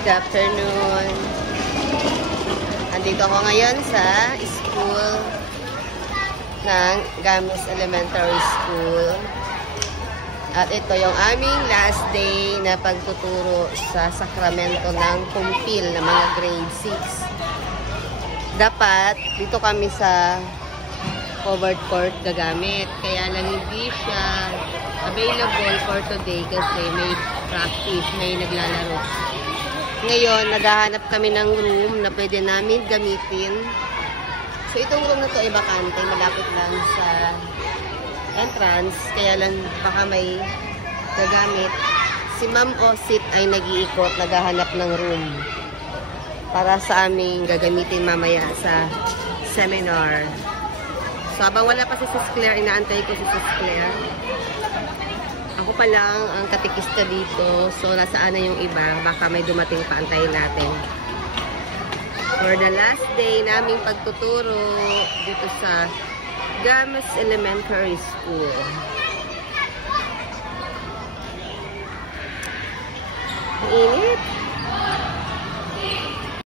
Good afternoon. Andito ako ngayon sa school ng Gamis Elementary School. At ito yung aming last day na pagtuturo sa sakramento ng kumpil ng mga grade 6. Dapat dito kami sa covered court gagamit. Kaya lang hindi siya available for today kasi may practice, may naglalaro. Ngayon, naghahanap kami ng room na pwede namin gamitin. So, itong room na to ay bakante. Malapit lang sa entrance. Kaya lang baka may gagamit. Si Ma'am Osit ay nag-iikot, naghahanap ng room para sa aming gagamitin mamaya sa seminar. So, habang wala pa si Sis Claire, inaantay ko si Sis Claire. Ako pa lang ang katikista dito. So, nasaan na yung iba? Baka may dumating pa, antayin natin. For the last day naming pagtuturo dito sa Gamis Elementary School. Init.